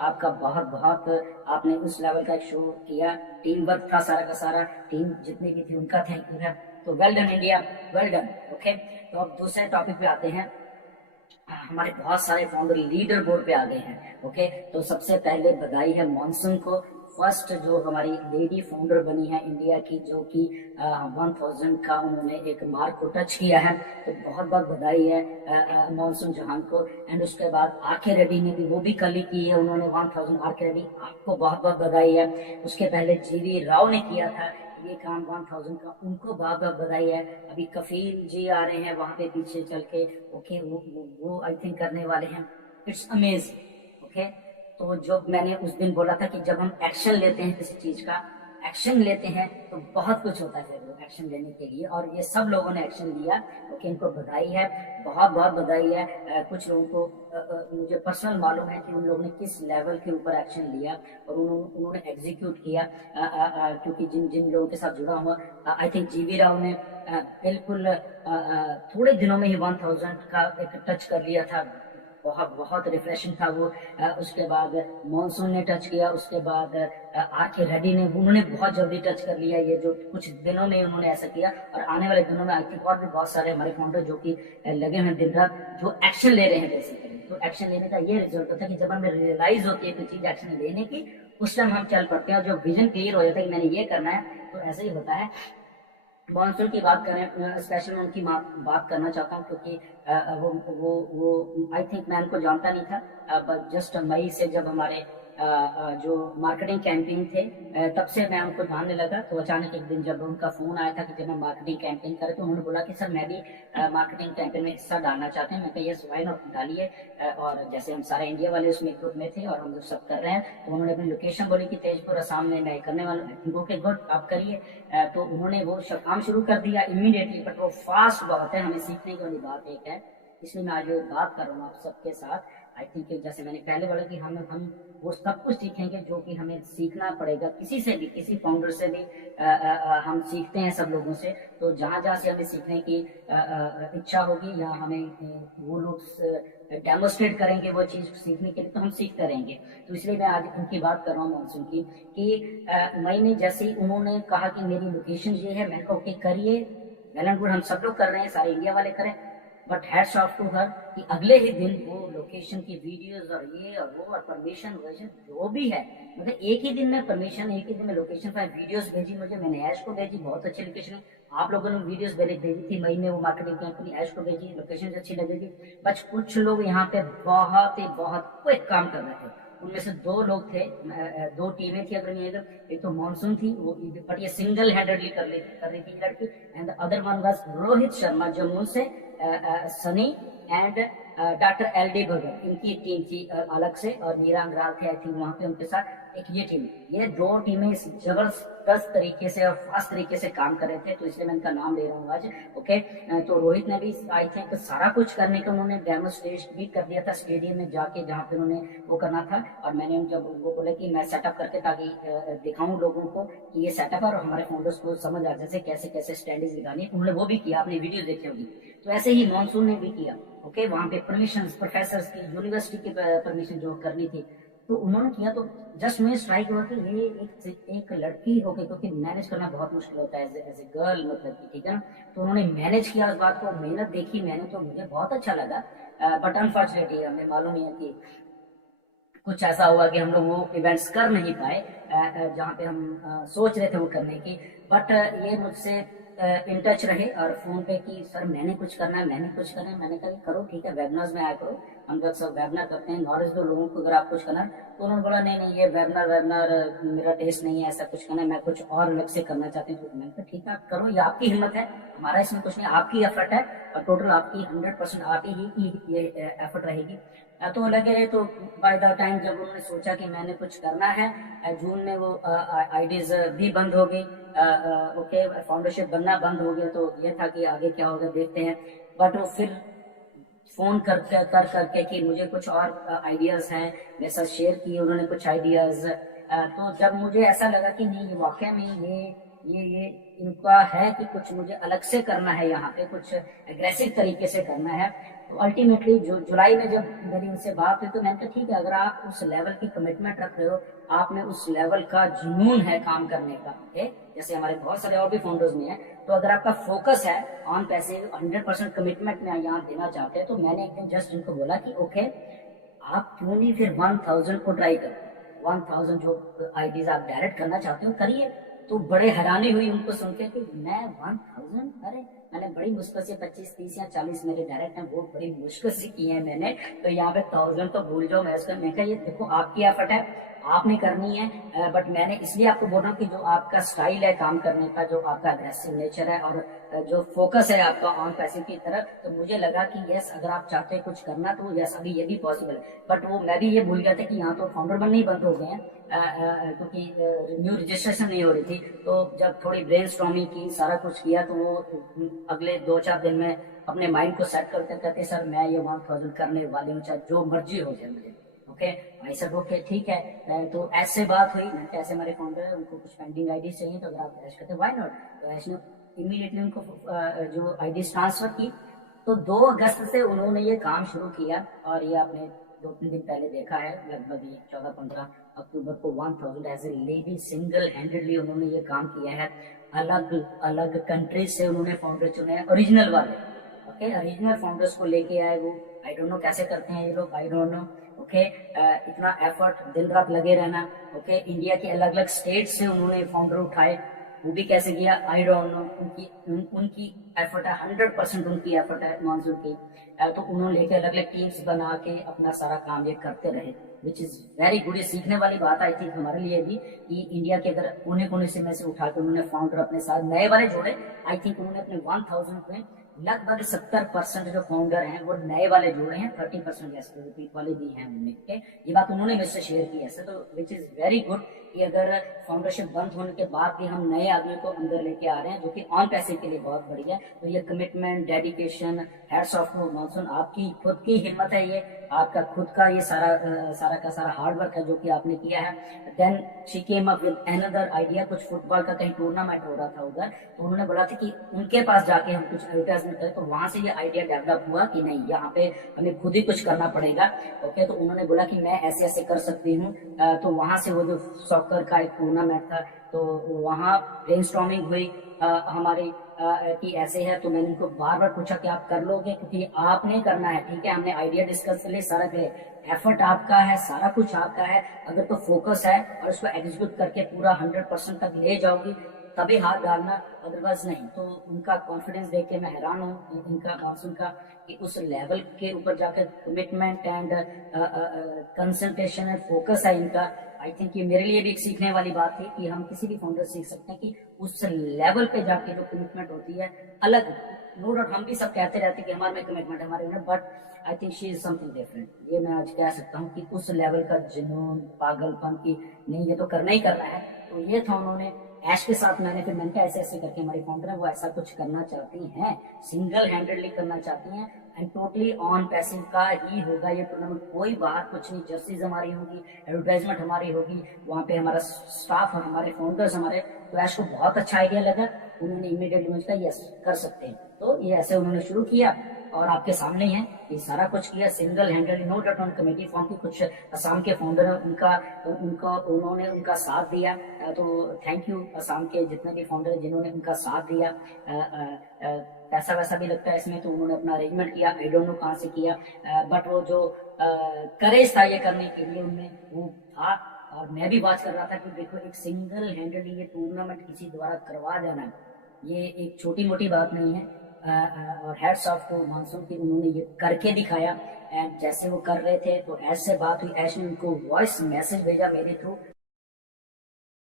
आपका बहुत बहुत, आपने उस लेवल का एक शो किया, टीम वर्क था सारा का सारा, टीम जितनी भी थी उनका थैंक यू है। तो well done India, well done. Okay, तो अब दूसरे टॉपिक पे आते हैं। हमारे बहुत सारे फाउंडर लीडर बोर्ड पे आ गए हैं। ओके, तो सबसे पहले बधाई है मॉनसून को, फर्स्ट जो हमारी लेडी फाउंडर बनी है इंडिया की, जो कि 1000 का उन्होंने एक मार्क को टच किया है। तो बहुत बहुत बधाई है मॉनसून जहान को। एंड उसके बाद आके रेड्डी ने भी वो भी कल ही की है, उन्होंने 1000 आके रेड्डी, आपको बहुत बहुत बधाई है। उसके पहले जीवी राव ने किया था ये काम 1000 का, उनको बहुत बहुत बधाई है। अभी कफील जी आ रहे हैं वहां पे पीछे चल के। ओके, वो आई थिंक करने वाले हैं। It's amazing. ओके, तो जो मैंने उस दिन बोला था कि जब हम एक्शन लेते हैं किसी चीज का, एक्शन लेते हैं तो बहुत कुछ होता है फिर वो एक्शन लेने के लिए, और ये सब लोगों ने एक्शन लिया। ओके, इनको बधाई है, बहुत बहुत बधाई है। कुछ लोगों को मुझे पर्सनल मालूम है कि उन लोगों ने किस लेवल के ऊपर एक्शन लिया और उन्होंने एग्जीक्यूट किया। क्योंकि जिन जिन लोगों के साथ जुड़ा हुआ, आई थिंक जीवी राव ने बिल्कुल थोड़े दिनों में ही 1000 का एक टच कर लिया था। बहुत बहुत रिफ्रेशिंग था वो। उसके बाद मॉनसून ने टच किया, उसके बाद आके रेड्डी ने, उन्होंने बहुत जल्दी टच कर लिया। ये जो कुछ दिनों में उन्होंने ऐसा किया, और आने वाले दिनों में आई थिंक और भी बहुत सारे हमारे फाउंडर जो कि लगे हैं दिन रात, जो एक्शन ले रहे हैं बेसिकली। तो एक्शन लेने का ये रिजल्ट होता है कि जब हमें रियलाइज होती है कोई चीज एक्शन लेने की, उस टाइम हम चल पड़ते हैं, और जो विजन क्लियर हो जाता है कि मैंने ये करना है, तो ऐसे ही होता है। मॉनसून की बात करें, स्पेशल मैं उनकी बात करना चाहता हूँ, क्योंकि वो आई थिंक मैं उनको जानता नहीं था, बट जस्ट मई से जब हमारे जो मार्केटिंग कैंपेन थे, तब से मैं उनको जानने लगा। तो अचानक एक दिन जब उनका फोन आया था कि जब हम मार्केटिंग कैंपेन करें, तो उन्होंने बोला कि सर मैं भी मार्केटिंग कैंपेन में हिस्सा डालना चाहते हैं। मैं कहा यस व्हाई नॉट, डालिए। और जैसे हम सारे इंडिया वाले उसमें ग्रुप में थे और हम लोग सब कर रहे हैं, तो उन्होंने अपनी लोकेशन बोली कि तेजपुर असम में मैं करने वाला हूँ। ओके गुड, आप करिए। तो उन्होंने वो काम शुरू कर दिया इमीडिएटली, बट वो फास्ट बहुत है, हमें सीखने की वाली बात एक है। इसलिए मैं आज ये बात कर रहा हूँ आप सबके साथ। आई थिंक जैसे मैंने पहले बोला कि हम वो सब कुछ सीखेंगे जो कि हमें सीखना पड़ेगा, किसी से भी, किसी फाउंडर से भी हम सीखते हैं सब लोगों से। तो जहां जहां से हमें सीखने की इच्छा होगी, या हमें वो लोग डेमोस्ट्रेट करेंगे वो चीज सीखने के लिए, तो हम सीखते रहेंगे। तो इसलिए मैं आज उनकी बात कर रहा हूँ मॉनसून की, कि मई में जैसे ही उन्होंने कहा कि मेरी लोकेशन ये है, मैंने कहा ओके करिए, वेल एंड गुड, हम सब लोग कर रहे हैं, सारे इंडिया वाले करें। But hats off to her कि अगले ही दिन वो लोकेशन की वीडियोस और ये और वो और परमिशन वर्जन जो भी है, मतलब एक ही दिन में परमिशन, एक ही दिन में लोकेशन पर वीडियोस भेजी मुझे, मैंने ऐश को भेजी, बहुत अच्छी लोकेशन है। आप लोगों ने वीडियोस भेजी थी मई में, वो मार्केटिंग कंपनी ऐश को भेजी, लोकेशन अच्छी लगेगी। बस कुछ लोग यहाँ पे बहुत ही बहुत क्विक काम कर रहे थे। उनमें से दो लोग थे, दो टीमें थी अगर मैं, एक तो मॉनसून थी वो, बट ये सिंगल हैंडेडली कर रही थी लड़की। And the other one was Rohit Sharma Jammu से, Sunny and doctor L D Bhagat, इनकी टीम थी अलग से, और मीरा अंग्राल थे आई थिंक वहां पे उनके साथ। एक ये टीम, ये दो टीमें जबरदस्त तरीके से और फास्ट तरीके से काम कर रहे थे, तो इसलिए मैं इनका नाम ले रहा हूँ आज। ओके, तो रोहित ने भी आई थिंक सारा कुछ करने का उन्होंने डेमोस्ट्रेट भी कर दिया था स्टेडियम में जाके, जहाँ पे उन्होंने वो करना था। और मैंने जब उनको बोला कि मैं सेटअप करके ताकि दिखाऊं लोगों को कि ये सेटअप है, और हमारे फाउंडर्स को समझ आ जाए कैसे कैसे स्टैंडिंग दिखानी है, उन्होंने वो भी किया, आपने वीडियो देखी होगी। तो ऐसे ही मॉनसून ने भी किया। ओके, वहां पे परमिशन, प्रोफेसर की, यूनिवर्सिटी की परमिशन जो करनी थी, तो उन्होंने किया। तो जस्ट मुझे स्ट्राइक हुआ कि ये एक लड़की होके, क्योंकि मैनेज करना बहुत मुश्किल होता है एज ए गर्ल, मतलब कि ठीक है ना। तो उन्होंने मैनेज किया उस बात को, मेहनत देखी मैंने, तो मुझे बहुत अच्छा लगा। बट अनफॉर्चुनेटली हमें मालूम ही है कि कुछ ऐसा हुआ कि हम लोग वो इवेंट्स कर नहीं पाए जहाँ पे हम सोच रहे थे वो करने की। बट ये मुझसे इन टच रहे और फोन पे कि सर मैंने कुछ करना है, मैंने कुछ करना है। मैंने कहा करो ठीक है, वेबिनार्स में आया करो, हम लोग सब वेबिनार करते हैं, नॉलेज दो लोगों को अगर आप कुछ करना है। तो उन्होंने बोला नहीं नहीं, ये वेबिनार वेबिनार मेरा टेस्ट नहीं है, ऐसा कुछ करना है, मैं कुछ और अलग से करना चाहती हूँ। तो मैंने कहा ठीक है आप करो, ये आपकी हिम्मत है, हमारा इसमें कुछ नहीं, आपकी एफर्ट है, और टोटल आपकी 100% आप ही ये एफर्ट रहेगी। तो लगे रहे। तो बाय द टाइम जब उन्होंने सोचा कि मैंने कुछ करना है, जून में वो आईडीज भी बंद हो गई, ओके, फाउंडरशिप बनना बंद हो गया। तो ये था कि आगे क्या होगा देखते हैं। बट वो फिर फोन करके कि मुझे कुछ और आइडियाज हैं, मेरे साथ शेयर किए उन्होंने कुछ आइडियाज। तो जब मुझे ऐसा लगा कि नहीं वाकई में ये इनका है कि कुछ मुझे अलग से करना है, यहाँ पे कुछ एग्रेसिव तरीके से करना है, तो अल्टीमेटली जो जुलाई में जब मेरी उनसे बात हुई तो मैंने कहा ठीक है, अगर आप उस लेवल की कमिटमेंट रख रहे हो, आपने उस लेवल का जुनून है काम करने का, जैसे हमारे बहुत सारे और भी फाउंडर्स में है, तो अगर आपका फोकस है ऑन पैसे 100% कमिटमेंट में यहाँ देना चाहते हैं, तो मैंने एक दिन जस्ट उनको बोला कि ओके, आप क्यों नहीं फिर 1000 को ट्राई करो, 1000 जो आईडीज आप डायरेक्ट करना चाहते हो करिए। तो बड़े हैरानी हुई उनको सुन के कि मैं 1000, अरे मैंने बड़ी मुश्किल से 25, 30 या 40 मेरे डायरेक्ट हैं, वो बड़ी मुश्किल से किए हैं मैंने, तो यहाँ पे 1000 तो भूल जाओ। मैं कहा ये देखो आपकी एफर्ट है, आपने करनी है, बट मैंने इसलिए आपको बोल रहा हूँ कि जो आपका स्टाइल है काम करने का, जो आपका अग्रेसिव नेचर है और जो फोकस है आपका ऑन पैसे की तरफ, तो मुझे लगा कि यस, अगर आप चाहते हैं कुछ करना तो यस अभी ये भी पॉसिबल है। बट वो मैं भी ये भूल गया था कि यहाँ तो फाउंडर बनने ही बंद हो गए हैं, क्योंकि न्यू रजिस्ट्रेशन नहीं हो रही थी। तो जब थोड़ी ब्रेनस्टॉर्मिंग की, सारा कुछ किया, तो वो अगले 2-4 दिन में अपने माइंड को सेट करते कहते सर मैं ये 1000 करने वाली हूँ, चाहे जो मर्जी हो जाए मुझे। ओके, आई सेड ओके ठीक है। तो ऐसे बात हुई, मैं ऐसे हमारे फाउंडर है, उनको कुछ पेंडिंग आईडी चाहिए, तो अगर आप ऐश करते व्हाई नॉट, तो ऐश ने इमीडिएटली उनको जो आईडी ट्रांसफर की। तो 2 अगस्त से उन्होंने ये काम शुरू किया, और ये आपने 2-3 दिन पहले देखा है, लगभग 14-15 अक्टूबर को 1000 as a lady single handedly उन्होंने ये काम किया है। अलग अलग कंट्रीज से उन्होंने फाउंडर चुने हैं, ओरिजिनल वाले, ओके, ओरिजिनल फाउंडर्स को लेके आए वो। आई डोंट नो कैसे करते हैं ये लोग, आई डोंट नो, ओके। इतना एफर्ट, दिन रात लगे रहना, ओके। इंडिया के अलग अलग स्टेट से उन्होंने फाउंडर उठाए, वो भी कैसे किया आई डोंट नो। उनकी एफर्ट है, 100% उनकी एफर्ट है मानसून की। तो उन्होंने लेके अलग अलग टीम्स बना के अपना सारा काम ये करते रहे, विच इज वेरी गुड। ये सीखने वाली बात आई थिंक हमारे लिए भी, कि इंडिया के अगर कोने कोने से में से उठा के उन्होंने फाउंडर अपने साथ नए वाले जोड़े। आई थिंक उन्होंने अपने 1000 में लगभग 70% जो फाउंडर हैं वो नए वाले जुड़े हैं, 30% रिपीट वाले भी हैं उनमें, ये बात उन्होंने मुझसे शेयर की ऐसे, तो विच इज वेरी गुड कि अगर फाउंडेशन बंद होने के बाद भी हम नए आदमी को अंदर लेके आ रहे हैं, जो कि ऑन पैसे के लिए बहुत बढ़िया है। तो ये commitment, dedication, hats off to Monsoon, आपकी खुद की हिम्मत है, ये आपका खुद का ये सारा का सारा हार्ड वर्क है जो कि आपने किया है। Then she came up with another idea, कुछ फुटबॉल का कहीं टूर्नामेंट हो रहा था उधर, तो उन्होंने बोला था कि उनके पास जाके हम कुछ एडवर्टाइजमेंट करें, तो वहां से ये आइडिया डेवलप हुआ कि नहीं, यहाँ पे हमें खुद ही कुछ करना पड़ेगा। ओके, तो उन्होंने बोला कि मैं ऐसे ऐसे कर सकती हूँ। तो वहां से वो जो सॉकर का एक टूर्नामेंट था, तो वहाँ ब्रेनस्टॉर्मिंग हुई हमारी, कि ऐसे है। तो मैंने उनको बार बार पूछा कि आप कर लोगे, क्योंकि आपने करना है, ठीक है, हमने आइडिया डिस्कस कर लिया, सारा एफर्ट आपका है, सारा कुछ आपका है। अगर तो फोकस है और उसको एग्जीक्यूट करके पूरा 100% तक ले जाओगी, तभी हाथ डालना, अदरवाइज नहीं। तो उनका कॉन्फिडेंस देख के मैं हैरान हूँ, इनका मानसून का, कि उस लेवल के ऊपर जाकर commitment and concentration and focus है इनका। आई थिंक ये मेरे लिए भी एक सीखने वाली बात थी, कि हम किसी भी फाउंडर सीख सकते हैं कि उस लेवल पे जाके जो कमिटमेंट होती है अलग। नो डाउट हम भी सब कहते रहते हैं कि हमारे में कमिटमेंट, हमारे में, but I think she is something different. ये मैं आज कह सकता हूँ कि उस लेवल का जुनून, पागलपन की नहीं, ये तो करना ही करना है। तो ये था उन्होंने ऐश के साथ, मैंने कहा ऐसे ऐसे करके हमारी फाउंडर है वो ऐसा कुछ करना चाहती हैं, सिंगल हैंडेडली करना चाहती हैं, एंड टोटली ऑन पैसिंग का ही होगा ये टूर्नामेंट, कोई बाहर कुछ नहीं, जर्सीज हमारी होगी, एडवर्टाइजमेंट हमारी होगी, वहाँ पे हमारा स्टाफ, हमारे फाउंडर्स हमारे। तो ऐश को बहुत अच्छा आइडिया लगा, उन्होंने इमीडिएटली मुझे कहा यस कर सकते हैं। तो ये ऐसे उन्होंने शुरू किया, और आपके सामने ही है ये सारा कुछ किया single handedly. No doubt on committee form की कुछ असम के फाउंडर है, उनका उन्होंने उनका साथ दिया। तो थैंक यू असम के जितने भी फाउंडर है जिन्होंने उनका साथ दिया। पैसा वैसा भी लगता है इसमें, तो उन्होंने अपना अरेंजमेंट किया, आई डोंट नो कहाँ से किया, बट वो जो करेज था ये करने के लिए उनमें वो था। और मैं भी बात कर रहा था कि देखो एक सिंगल हैंडेडली ये टूर्नामेंट किसी द्वारा करवा जाना, ये एक छोटी मोटी बात नहीं है। और हैट्स ऑफ टू मानसून की, उन्होंने ये करके दिखाया। एंड जैसे वो कर रहे थे तो ऐश से बात हुई, ऐश ने उनको वॉइस मैसेज भेजा मेरे थ्रू,